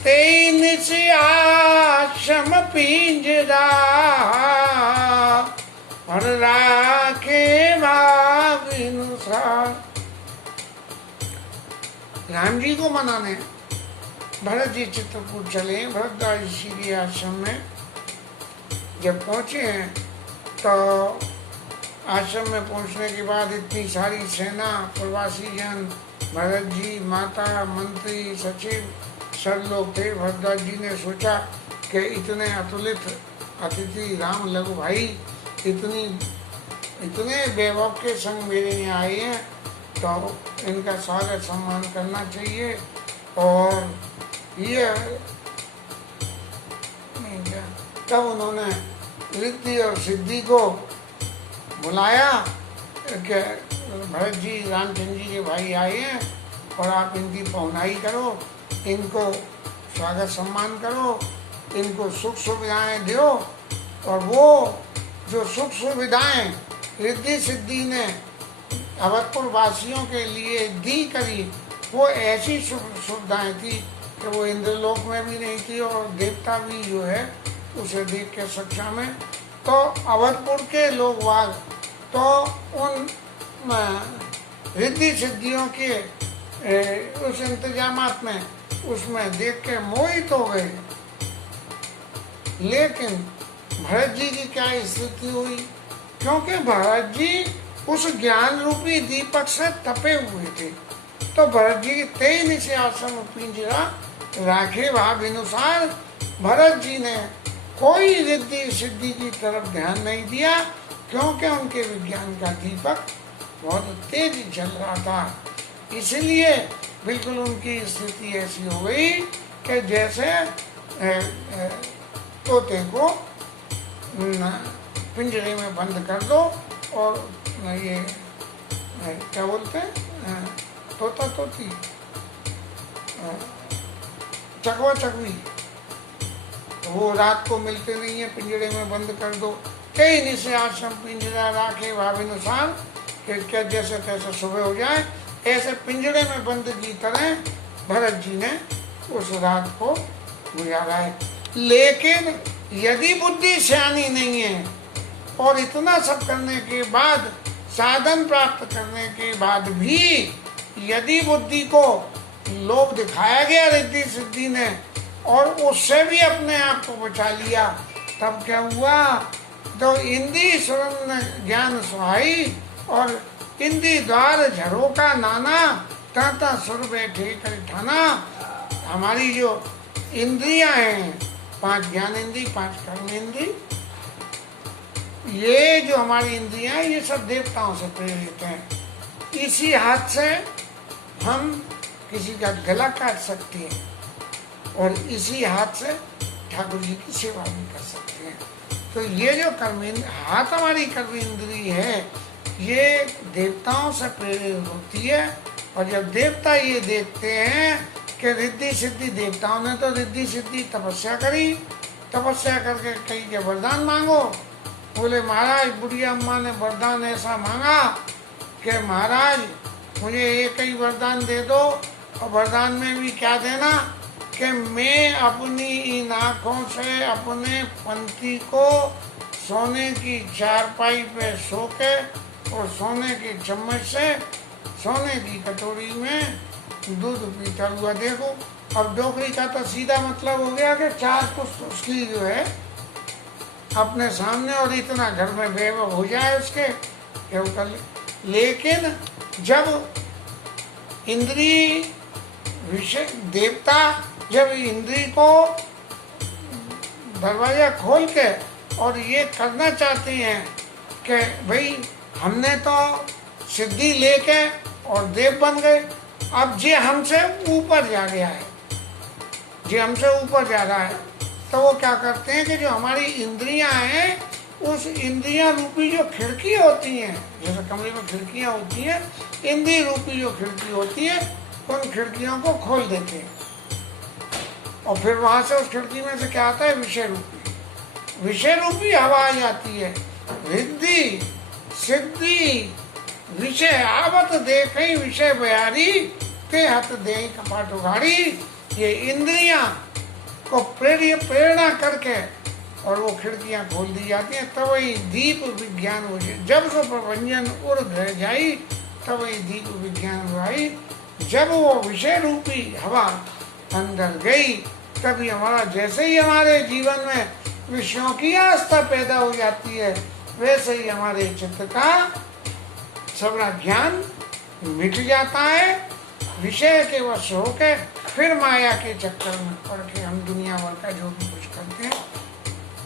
तेन से आश्रम पिंजरा और राखे भाविनुसार। राम जी को मनाने भरत जी चित्रकूट चले। भरद्वाज ऋषि के आश्रम में जब पहुंचे हैं तो आश्रम में पहुंचने के बाद इतनी सारी सेना, प्रवासी जन, भरत जी, माता, मंत्री, सचिव सब लोग थे। भरद्वाज जी ने सोचा कि इतने अतुलित अतिथि राम लघु भाई इतने वैभव के संग मेरे यहाँ आए हैं तो इनका स्वागत सम्मान करना चाहिए। और ये तब उन्होंने रिद्धि और सिद्धि को बुलाया कि भरत जी रामचंद्र जी के भाई आए हैं और आप इनकी पहुनाई करो, इनको स्वागत सम्मान करो, इनको सुख सुविधाएं दो। और वो जो सुख सुविधाएं रिद्धि सिद्धि ने अवधपुर वासियों के लिए दी करी, वो ऐसी सुख सुविधाएं थी कि वो इंद्रलोक में भी नहीं थी और देवता भी जो है उसे देख के सक्षा में। तो अवधपुर के लोग वाग तो उन रिद्धि सिद्धियों के उस इंतजामात में उसमें देख के मोहित हो गए। लेकिन भरत जी की क्या स्थिति हुई, क्योंकि भरत जी उस ज्ञान रूपी दीपक से तपे हुए थे। तो भरत जी तेन से आश्रम पिंजरा राखे भाविनुसार, भरत जी ने कोई रिद्धि सिद्धि की तरफ ध्यान नहीं दिया, क्योंकि उनके विज्ञान का दीपक बहुत तेज जल रहा था। इसलिए बिल्कुल उनकी स्थिति ऐसी हो गई कि जैसे तोते को पिंजरे में बंद कर दो और ये क्या बोलते हैं, तोता तोती, चकवा चकवी, वो रात को मिलते नहीं है, पिंजरे में बंद कर दो। कई से आश्रम पिंजरा राखे भाविनुसार, कि क्या जैसे तैसे सुबह हो जाए, ऐसे पिंजरे में बंद की तरह भरत जी ने उस रात को गुजारा है। लेकिन यदि बुद्धि सियानी नहीं है और इतना सब करने के बाद, साधन प्राप्त करने के बाद भी यदि बुद्धि को लोभ दिखाया गया रिद्धि सिद्धि ने और उससे भी अपने आप को बचा लिया, तब क्या हुआ, तो इंद्री सुरन ज्ञान सुहाई और इंद्री द्वार झरोका नाना, ताता सुर बैठे कर ठाना। हमारी जो इंद्रियां हैं, 5 ज्ञान इंद्री, 5 कर्म इंद्री, ये जो हमारी इंद्रियां हैं ये सब देवताओं से प्रेरित हैं। इसी हाथ से हम किसी का गला काट सकते हैं और इसी हाथ से ठाकुर जी की सेवा भी कर सकते हैं। तो ये जो हाथ हमारी कर्म इंद्री है, ये देवताओं से प्रेरित होती है। और जब देवता ये देखते हैं कि रिद्धि सिद्धि, देवताओं ने तो रिद्धि सिद्धि तपस्या करी, तपस्या करके कहीं के वरदान मांगो, बोले महाराज बुढ़िया अम्मा ने वरदान ऐसा मांगा कि महाराज मुझे एक ही वरदान दे दो, और वरदान में भी क्या देना कि मैं अपनी इन आँखों से अपने पंथी को सोने की चारपाई पे सो के और सोने की चम्मच से सोने की कटोरी में दूध पीता हुआ देखो। अब डोकरी का तो सीधा मतलब हो गया कि 4 पुष्ट उसकी जो है अपने सामने और इतना घर में वैभव हो जाए उसके कर ले। लेकिन जब इंद्री विषय देवता जब इंद्री को दरवाजा खोल के और ये करना चाहते हैं कि भाई हमने तो सिद्धि लेके और देव बन गए, अब जे हमसे ऊपर जा गया है, जे हमसे ऊपर जा रहा है, तो वो क्या करते हैं कि जो हमारी इंद्रियां हैं, उस इंद्रियां रूपी जो खिड़की होती हैं, जैसे कमरे में खिड़कियां होती हैं, इंद्रिय रूपी जो खिड़की होती है, उन खिड़कियों को खोल देते हैं और फिर वहां से उस खिड़की में से क्या आता है, विषय रूपी हवा आ जाती है। रिद्धि सिद्धि विषय आवत देखे विषय बयारी ते हत दे कपाट उघाड़ी। ये इंद्रियां को प्रेरणा करके और वो खिड़कियां खोल दी जाती हैं। तब वही दीप विज्ञान हो जाए। जब सो प्रभंजन उड़ जाई तब वही दीप विज्ञान हुआई। जब वो विषय रूपी हवा अंदर गई तभी हमारा, जैसे ही हमारे जीवन में विषयों की आस्था पैदा हो जाती है, वैसे ही हमारे चित्त का सबरा ज्ञान मिट जाता है। विषय के वश होकर फिर माया के चक्कर में पड़ के हम दुनिया भर का जो भी कुछ करते हैं,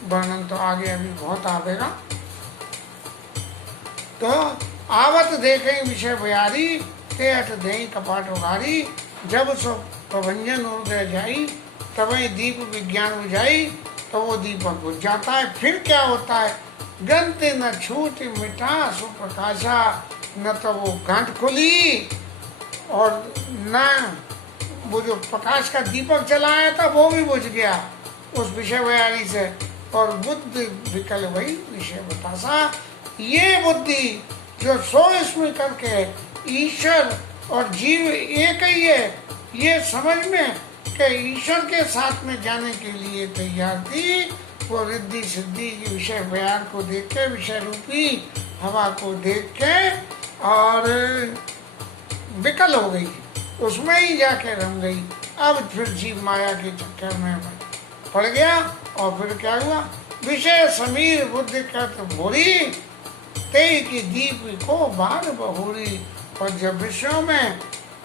वर्णन तो आगे अभी बहुत आवेगा। तो आवत देखें विषय बयारी, ते अट दें कपाट उगारी। जब सो प्रभंजन उड़ जाई तभी दीप विज्ञान बुझाई, तो वो दीपक बुझ जाता है। फिर क्या होता है, गंते न छूट मिटा सुप्रकाशा, न तो वो गांठ खुली और न वो जो प्रकाश का दीपक जलाया था वो भी बुझ गया उस विषय बयारी से। और बुद्धि विकल वही विषय बतासा। ये बुद्धि जो सो इसमें करके ईश्वर और जीव एक ही है, ये समझ में कि ईश्वर के साथ में जाने के लिए तैयार थी, वो रिद्धि सिद्धि की विषय बयान को देख के, विषय रूपी हवा को देख के और विकल हो गई, उसमें ही जाके रम गई। अब फिर जीव माया के चक्कर में पड़ गया। और फिर क्या हुआ, विषय समीर बुद्धि करत भोरी, तेई की दीप को बार बहुरी। और जब विषयों में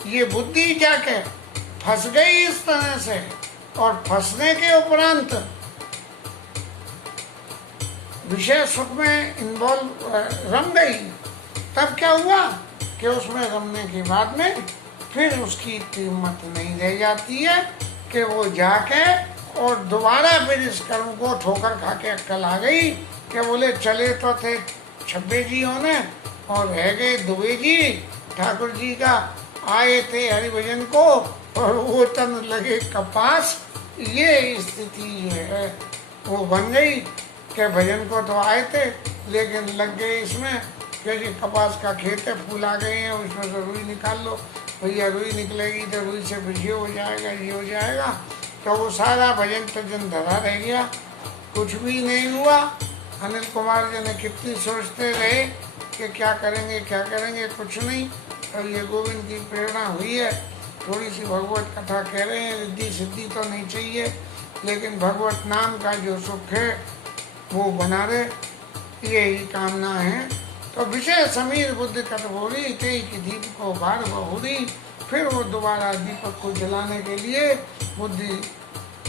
ये बुद्धि जाके फंस गई इस तरह से, और फंसने के उपरांत विषय सुख में इन्वॉल्व रम गई, तब क्या हुआ कि उसमें रमने के बाद में फिर उसकी कीमत नहीं रह जाती है कि वो जाके और दोबारा फिर इस कर्म को ठोकर खा के अक्कल आ गई कि बोले चले तो थे छब्बे जी होने और रह गए दुबे जी। ठाकुर जी का आए थे हरिभजन को और वो तन लगे कपास। ये स्थिति है वो बन गई कि भजन को तो आए थे लेकिन लग गए इसमें कि कपास का खेत है, फूल आ गए हैं, उसमें से रुई निकाल लो, भैया रुई निकलेगी तो रुई से फिर ये हो जाएगा, ये हो जाएगा। तो वो सारा भजन तजन धरा रह गया, कुछ भी नहीं हुआ। अनिल कुमार जी ने कितनी सोचते रहे कि क्या करेंगे, कुछ नहीं। और ये गोविंद की प्रेरणा हुई है, थोड़ी सी भगवत कथा कह रहे हैं, रिद्धि सिद्धि तो नहीं चाहिए लेकिन भगवत नाम का जो सुख है वो बना रहे, यही कामना है। तो विषय समीर बुद्धि कटभोरी, तेई की दीप को बार बहुरी। फिर वो दोबारा दीपक को जलाने के लिए बुद्धि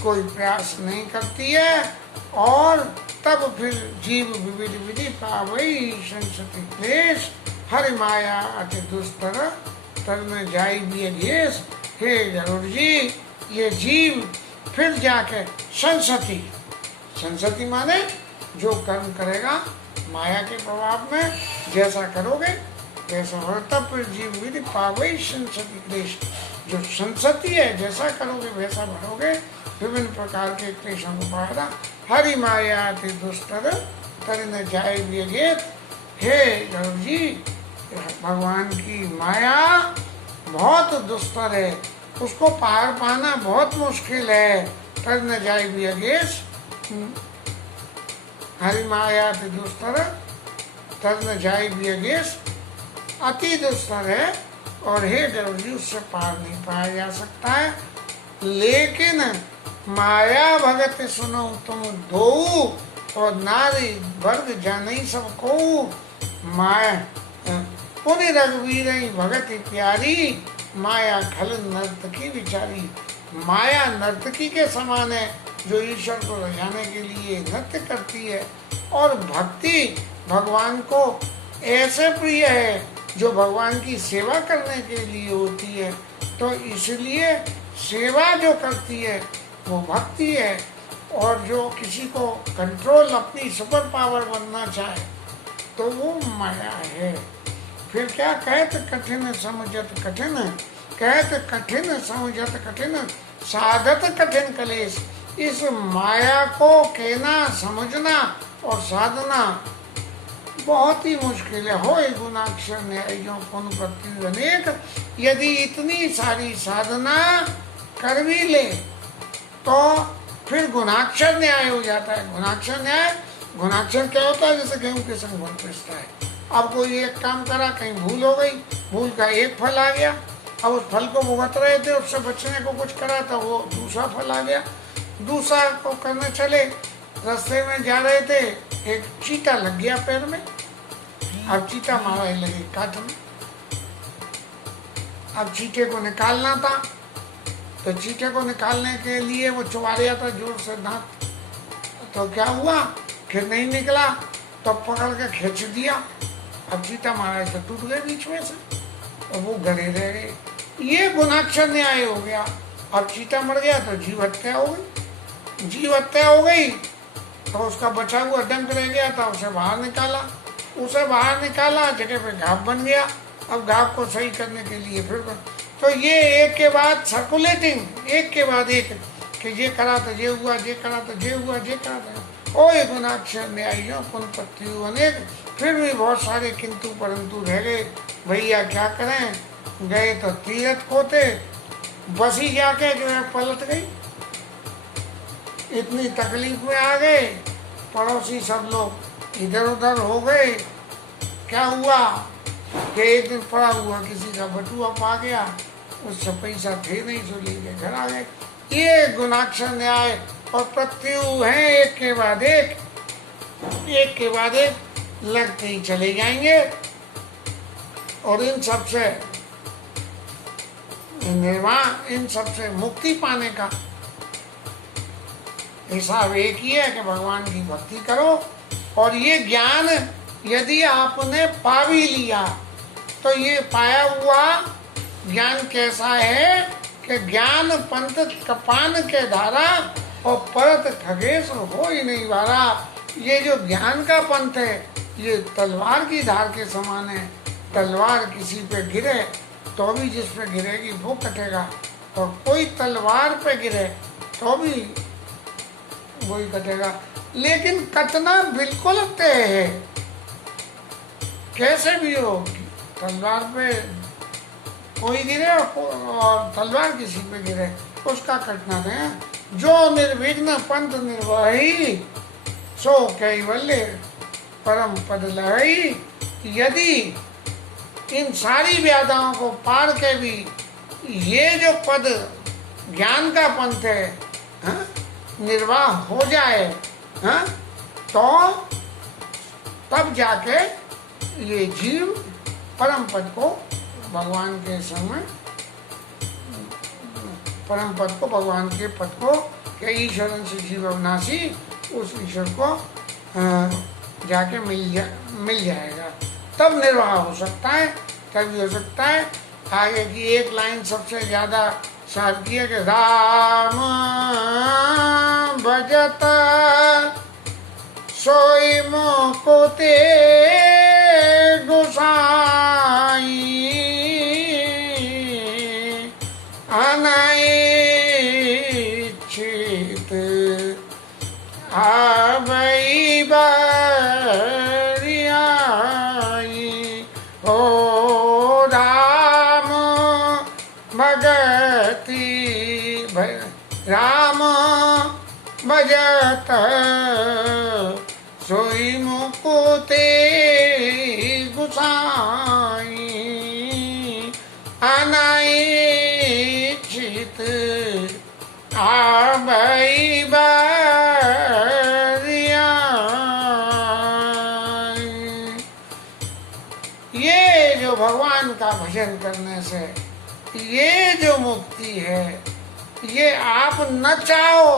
कोई प्रयास नहीं करती है। और तब फिर जीव विविध विधि पावई संसति क्लेश, हरि माया अति दुस्तर तर में जाई भी घेस। हे गरुड़ जी, ये जीव फिर जाके संसति माने जो कर्म करेगा माया के प्रभाव में, जैसा करोगे वैसा हो। तब फिर जीव विधि पावई संसति क्लेश, जो संसति है जैसा करोगे वैसा भरोगे, विभिन्न प्रकार के क्लेशों को पाएगा। हरि माया अति दुस्तर तर न जाए व्यगेत। हे गरुड़ जी, भगवान की माया बहुत दुस्तर है, उसको पार पाना बहुत मुश्किल है। तर न जाए व्यगेश, हरि माया अति दुस्तर तर न जाए व्यगेश, अति दुस्तर है। और हे गरुड़ जी, उससे पार नहीं पाया जा सकता है। लेकिन माया भगत सुनो तुम दो, और नारी वर्ग जानी सबको। माया पुनि रघुवीर भगत प्यारी, माया खल नर्तकी विचारी। माया नर्तकी के समान है जो ईश्वर को रजाने के लिए नृत्य करती है, और भक्ति भगवान को ऐसे प्रिय है जो भगवान की सेवा करने के लिए होती है। तो इसलिए सेवा जो करती है वो भक्ति है, और जो किसी को कंट्रोल अपनी सुपर पावर बनना चाहे तो वो माया है। फिर क्या कहते कठिन समझत कठिन, कहते कठिन समझत कठिन, साधत कठिन कलेश। इस माया को कहना, समझना और साधना बहुत ही मुश्किल है। हो गुणाक्षर न्यायों पुन प्रति अनेक, यदि इतनी सारी साधना कर भी ले तो फिर गुणाक्षर न्याय हो जाता है। गुणाक्षर न्याय, गुणाक्षर क्या होता है? जैसे गेहूं के संग घुन पिसता है। अब कोई एक काम करा, कहीं भूल हो गई, भूल का एक फल आ गया, अब उस फल को भुगत रहे थे, उससे बचने को कुछ करा था, वो दूसरा फल आ गया। दूसरा को करने चले, रास्ते में जा रहे थे, एक चीटा लग गया पैर में। अब चीटा मारा ही लगे काटने। अब चीटे को निकालना था, तो चीटे को निकालने के लिए वो चुबा रहा था जोर से दांत। तो क्या हुआ, फिर नहीं निकला, तो पकड़ के खींच दिया। अब चीटा मारा तो टूट गए बीच में से, और वो गड़े रह गए। ये गुणाक्षर न्याय हो गया। अब चीटा मर गया तो जीव हत्या हो गई। जीव हत्या हो गई तो उसका बचा हुआ डंक रह गया था, उसे बाहर निकाला। उसे बाहर निकाला, जगह पे घाव बन गया। अब घाव को सही करने के लिए फिर तो ये एक के बाद सर्कुलेटिंग, एक के बाद एक, कि ये करा तो ये हुआ, ये करा तो ये हुआ, ये करा तो ओए गुणाक्षर न्यायियों पुनपत्तियों अनेक। फिर भी बहुत सारे किंतु परंतु रह गए। भैया क्या करें, गए तो तीरथ खोते, बसी जाके जो है पलट गई। इतनी तकलीफ में आ गए, पड़ोसी सब लोग इधर उधर हो गए। क्या हुआ कि एक दिन पड़ा हुआ किसी का बटुआ पा गया, उससे पैसा थे नहीं, सो लेके घर आ गए। ये गुणाक्षर न्याय और प्रत्यु हैं, एक के बाद एक, एक के बाद एक लगते ही चले जाएंगे। और इन सबसे निर्वाण, इन सबसे मुक्ति पाने का हिसाब एक ही है कि भगवान की भक्ति करो। और ये ज्ञान यदि आपने पा भी लिया, तो ये पाया हुआ ज्ञान कैसा है कि ज्ञान पंथ कपान के धारा और परत खगेश हो ही नहीं वारा। ये जो ज्ञान का पंथ है, ये तलवार की धार के समान है। तलवार किसी पे गिरे तो भी जिस पे गिरेगी वो कटेगा, और कोई तलवार पे गिरे तो भी वही कटेगा। लेकिन कटना बिल्कुल तय है, कैसे भी हो। तलवार पे कोई गिरे और तलवार किसी पे गिरे, उसका कटना नहीं। जो निर्विघ्न पंथ निर्वाही, सो कैवल्य परम पद लहई। यदि इन सारी व्याधाओं को पार के भी ये जो पद ज्ञान का पंथ है, हा? निर्वाह हो जाए, हा? तो तब जाके ये जीव परम पद को भगवान के समय, परम पद को, भगवान के पद को, के ईश्वरन से जीव अविनाशी, उस ईश्वर को जाके मिल जाएगा। तब निर्वाह हो सकता है, तभी हो सकता है। आगे की एक लाइन सबसे ज्यादा सार की है कि राम भजत सोई मुकुते गोसाई अनैच्छित आवै बरियाई। ओ राम भगति राम भजत सोई मुकुते गुसाई अनैच्छित आवै बरियाई। ये जो भगवान का भजन करने से ये जो मुक्ति है, ये आप न चाहो।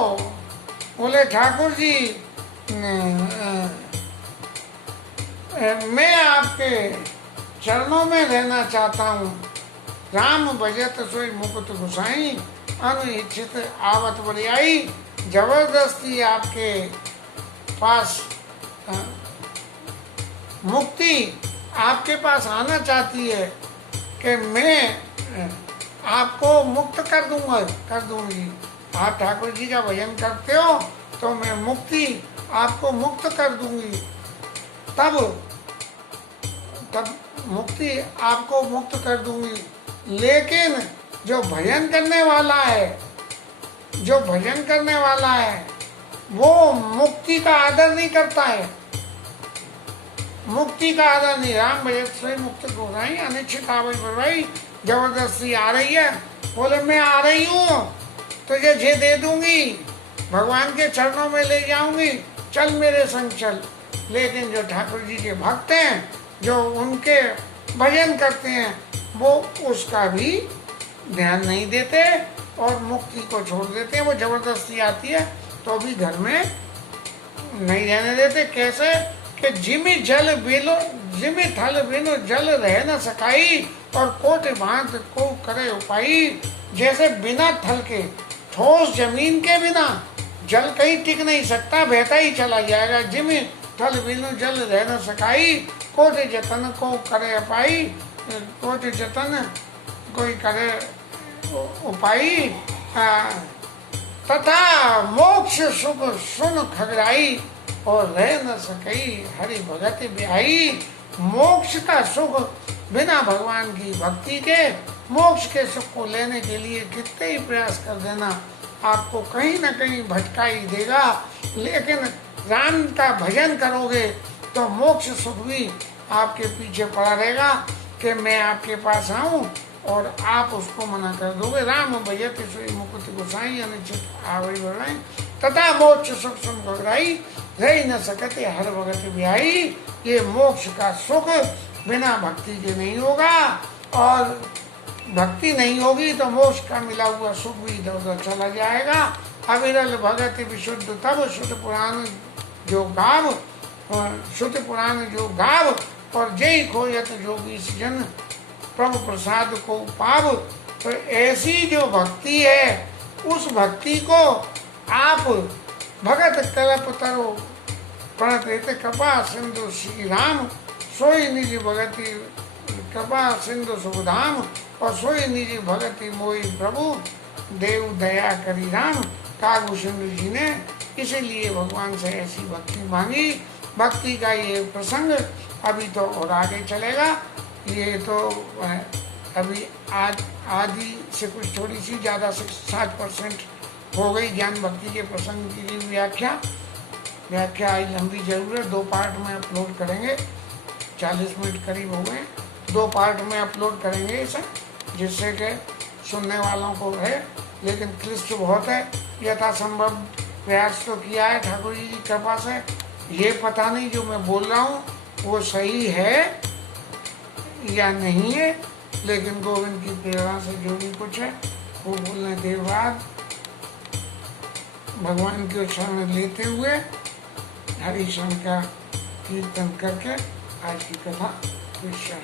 बोले ठाकुर जी मैं आपके चरणों में रहना चाहता हूँ। राम भजत सोई मुकुट गुसाई अनिच्छित आवत बरियाई। जबरदस्ती आपके पास मुक्ति आपके पास आना चाहती है कि मैं आपको मुक्त कर दूंगा, कर दूंगी। आप ठाकुर जी का भजन करते हो तो मैं मुक्ति आपको मुक्त कर दूंगी। तब मुक्ति आपको मुक्त कर दूंगी। लेकिन जो भजन करने वाला है जो भजन करने वाला है वो मुक्ति का आदर नहीं करता है। मुक्ति का आदर नहीं। राम भजत से मुक्त को नहीं, अनिश्चित आवई भाई जबरदस्ती आ रही है, बोले मैं आ रही हूँ तुझे जे दे दूंगी, भगवान के चरणों में ले जाऊंगी, चल मेरे संग चल। लेकिन जो ठाकुर जी के भक्त हैं, जो उनके भजन करते हैं, वो उसका भी ध्यान नहीं देते और मुक्ति को छोड़ देते हैं। वो जबरदस्ती आती है तो भी घर में नहीं रहने देते। कैसे कि जिमि जल बेलो जिमि थल बिनु जल रह न सकाई और कोट भांत को करे उपाई। जैसे बिना थल के, ठोस जमीन के बिना जल कहीं टिक नहीं सकता, बहता ही चला जाएगा। जिमि थल बिनु जल रह न सकाई, कोट जतन को करे उपाई। कोट जतन कोई करे उपाई। तथा मोक्ष सुख सुन खगराई और रह न सकई हरि भगत ब्याई। मोक्ष का सुख बिना भगवान की भक्ति के, मोक्ष के सुख को लेने के लिए कितने ही प्रयास कर देना, आपको कहीं न कहीं भटका ही देगा। लेकिन राम का भजन करोगे तो मोक्ष सुख भी आपके पीछे पड़ा रहेगा कि मैं आपके पास आऊं, और आप उसको मना कर दोगे। राम भजत श्री मुकुति गोसाई अनिश्चित आवई बढ़ाई, तथा मोक्ष सुख सुन घबराई, रह न सकते हर भगत ब्याई। ये मोक्ष का सुख बिना भक्ति के नहीं होगा, और भक्ति नहीं होगी तो मोक्ष का मिला हुआ सुख भी इधर उधर चला जाएगा। अविरल भगत विशुद्ध तब शुद्ध पुराण जो गाव, शुद्ध पुराण जो गाव, और जय खोयत जोगी जन प्रभु प्रसाद को पाव। तो ऐसी जो भक्ति है, उस भक्ति को आप भगत कल्प तरो प्रणत कृपा सिंधु श्री राम, सोई निज भगति कृपा सिंधु सुखधाम, और सोई निज भगति मोई प्रभु देव दया करी राम। कागभूषण जी ने इसीलिए भगवान से ऐसी भक्ति मांगी। भक्ति का ये प्रसंग अभी तो और आगे चलेगा। ये तो अभी आदि से कुछ थोड़ी सी ज़्यादा से 60% हो गई ज्ञान भक्ति के प्रसंग की व्याख्या आई लंबी जरूर है। 2 पार्ट में अपलोड करेंगे, 40 मिनट करीब हो गए, 2 पार्ट में अपलोड करेंगे इसे, जिससे कि सुनने वालों को है। लेकिन क्लिष्ट बहुत है, यथासंभव प्रयास तो किया है ठाकुर जी की कृपा से। ये पता नहीं जो मैं बोल रहा हूँ वो सही है या नहीं है, लेकिन गोविंद की प्रेरणा से जो भी कुछ है वो बोलने के बाद भगवान के शरण लेते हुए हरि शरण का कीर्तन करके आज की कथा विषय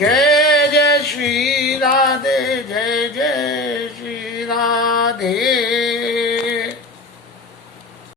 जय जय श्री राधे, जय जय